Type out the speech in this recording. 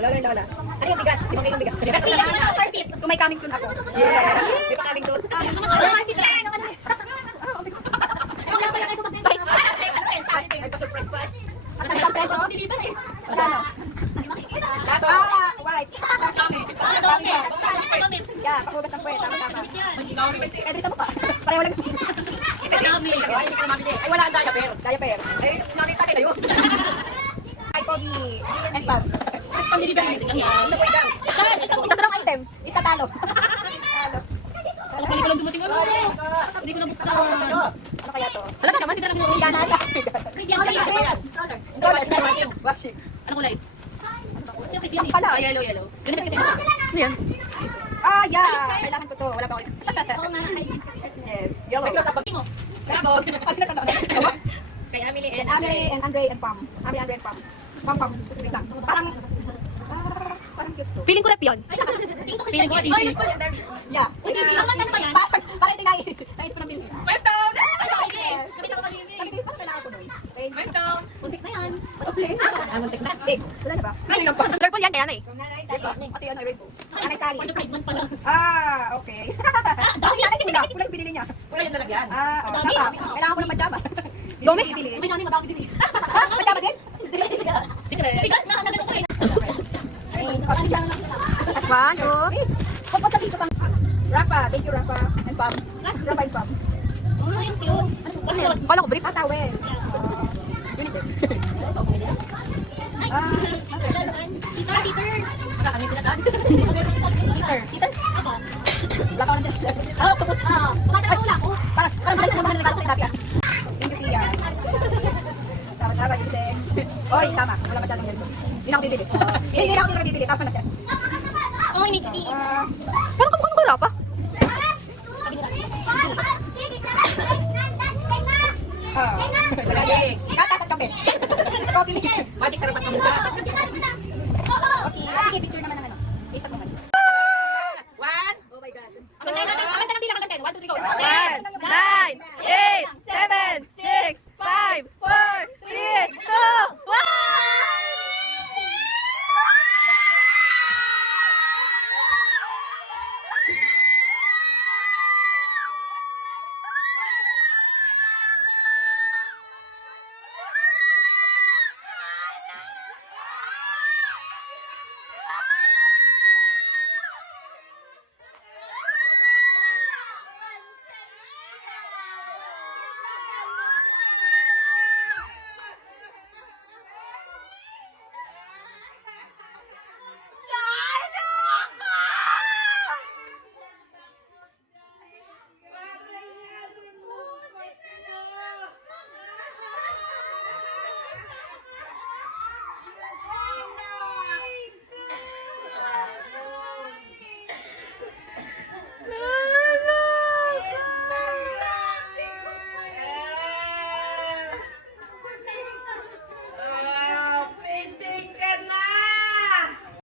Lola and Lola. Ano yung bigas? Di ba kayo yung bigas? Kung may coming soon ako. Di ba coming soon? Ay, pa-surprise pa. Ano yung presyo? Ano? White. Yeah, pakugas ng puwet. Tama. Pwede sa mukha. Pareho lang. Ay, wala ang diaper. Diaper. Ay, nakita kayo yun. Ay, Pogi. And Pam. Pamili ba? Sa puwedang. Masarang item. It's a talo. Hindi ko lang dumating ano. Hindi ko nabuksan. Ano kaya to? Alam ka naman, sila lang yung Gana lang. Washing. Ano kulay? Ang pala. Yellow. Ganun kasi. Ano yan? Ah, yeah. Kailangan ko to. Wala pa ako. Yes. Yellow. Bravo. Kay Emily and Andre and Pam. Andre and Pam. Pam. Wait lang. Parang cute to. Feeling ko rep yun. Feeling ko. Yeah. Parang ito nais. Nais ko na feeling. Pwesto! Sabi ko, parang kailangan ko nun. Okay. Pwesto! Muntik na yan. Okay. Muntik na. Eh, wala na ba? Purple yan, kaya na eh. Ate yun, Red Bull. Anay Sally. Okay. Pula yung binili niya. Pula yung nalagyan. Kailangan ko ng pajama. Dami. May nani, madami din eh. Ha? Pajama din? Secret. One, two. Pagpunta dito pang. Rafa, thank you Rafa. And Pam. Rafa and Pam. Kala ko brief. Tawel. Unisex. Peter? Wala ka lang din. Octopus. Parang balik mo naman na regalo ko yung dati ah. Thank you siya. Tama, Unisex. Oy, tama. Wala masyadong ganito. Hindi na ako bibili. Hindi na ako talaga bibili. Tama na yan. Oh, may nititi. Parang kamukha wala pa. Gatas at kape. Coffee mix. Magic sarap at kamukha. Okay, sige, picture naman ng ano. Isa mo man. One. Oh my God. Ang ganda ng bilang, ang ganda. 1, 2, 3, go. 10, 9, 8,